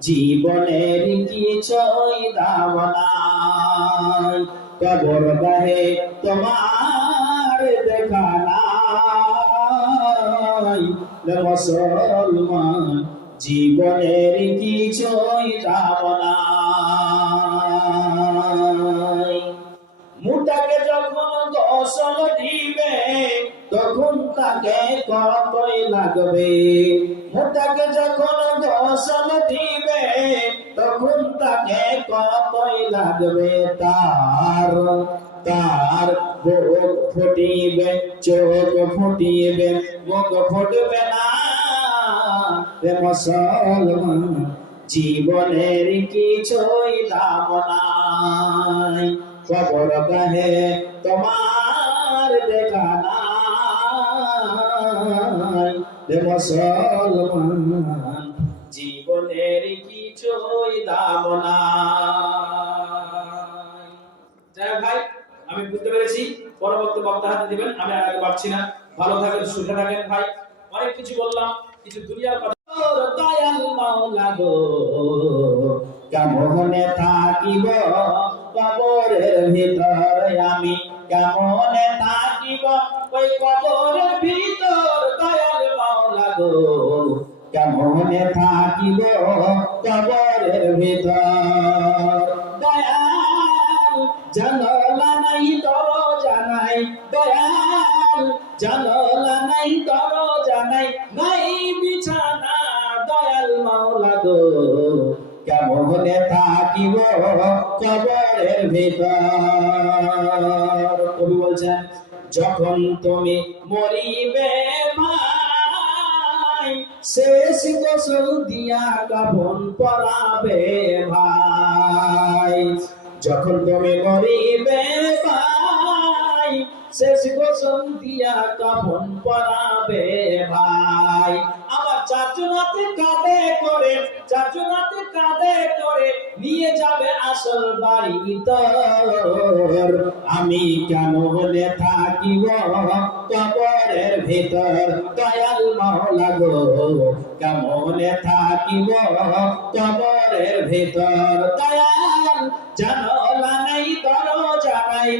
জীবনের দাম নাই কবর গাহে তোমার দেখা নাই। রে মুসলমান জীবনের কিছুই গোসল দিবে, তখন তাকে কতই লাগবে। মুটাকে যখন গোসল দিবে, তখন তাকে কতই লাগবে। তার তার বুক ফুটিবে, চোখ ফুটিবে মুখ ফুটবে না। রে জীবনের কিছুই দাম নাই। খবর কাহে তোমার দেখা নাই। মুসলমান জীবনের কিছুই দাম নাই। ভাই, আমি বুঝতে পেরেছি, পরবর্তী বক্তা হাতে দিবেন, আমি আর আগে পারছি না। ভালো থাকেন, সুখে থাকেন ভাই। অনেক কিছু বললাম, কিছু দুনিয়ার কথা। দয়াল মাওলা গো, কেমনে থাকিব? কবরের ভিতর আমি কেমনে থাকিব? ওই কবরের ভিতর দয়াল মাওলা গো, কেমনে থাকিব? কবরের ভিতর দয়াল জানলা নাই তর জানাই দয়াল জানলা নাই তর জানাই নাই বিছানা, দয়াল মাওলা গো। কেমনে থাকিব কবরের ভিতর? কবি বলছেন, যখন তুমি মরিবে ভাই, শেষ গোসল দিয়া কাফন পরাবে ভাই। যখন তুমি মরিবে ভাই, শেষ গোসল দিয়া কাফন পরাবে ভাই। আসল আমি কেন বলে থাকিব? কবরের ভিতর দয়াল মহলা গো। কেমনে থাকিব? কবরের ভিতর দয়াল জানলা নাই, দরজা নাই।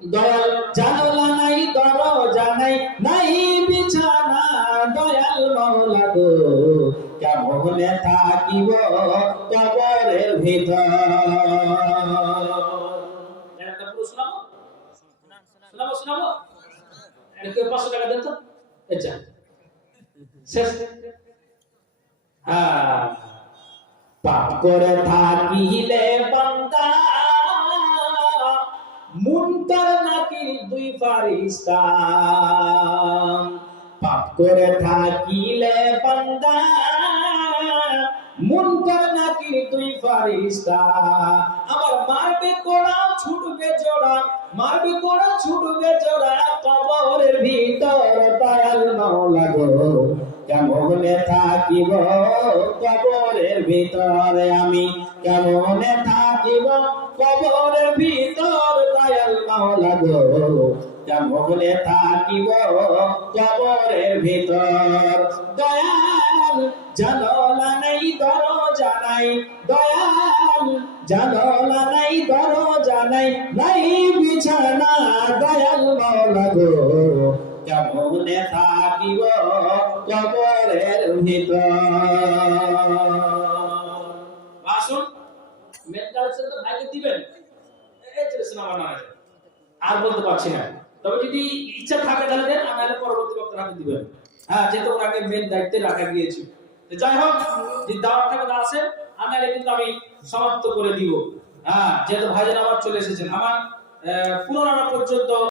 দয়াল জানলা নাই, দরজা নাই নাই বিছানা, দয়াল মাওলা গো। কেমনে থাকিব কবরের ভিতর? হ্যাঁ। পাপ করে থাকিলে বান্দা দুই ফারিস্তা পাপ করে থাকিলে বান্দা মুনকার নাকি দুই ফারিস্তা আমার মারবে কোড়া, ছুটবে জোড়া, মারবে কোড়া, ছুটবে জোড়া, কবরের ভিতর দয়াল মাওলা গো। কেমনে থাকিব কবরের ভিতরে আমি? কেমনে থাকিব কবরের ভিতর দয়াল মাওলা গো? কেমনে থাকিব, কবরের ভিতর। দয়াল জানলা নাই, দরজা নাই, দয়াল জানলা নাই, দরজা নাই নাই বিছানা, দয়াল মাওলা গো। কেমনে থাকিব, কবরের ভিতর। আসুন মেন কালেকশন তো ভাইকে দিবেন। আর বলতে পারছি না। তবে যদি ইচ্ছা থাকে তাহলে দেন পরবর্তী বক্তার হাতে দিবেন। হ্যাঁ যেহেতু ওনাকে মেন দায়িত্বে রাখা গিয়েছে। যাই হোক যদি দাওয়াত থাকে আছে আর কিন্তু আমি সমাপ্ত করে দিব। হ্যাঁ যেহেতু ভাইজান আবার চলে এসেছেন। আমার পুরোনো পর্যন্ত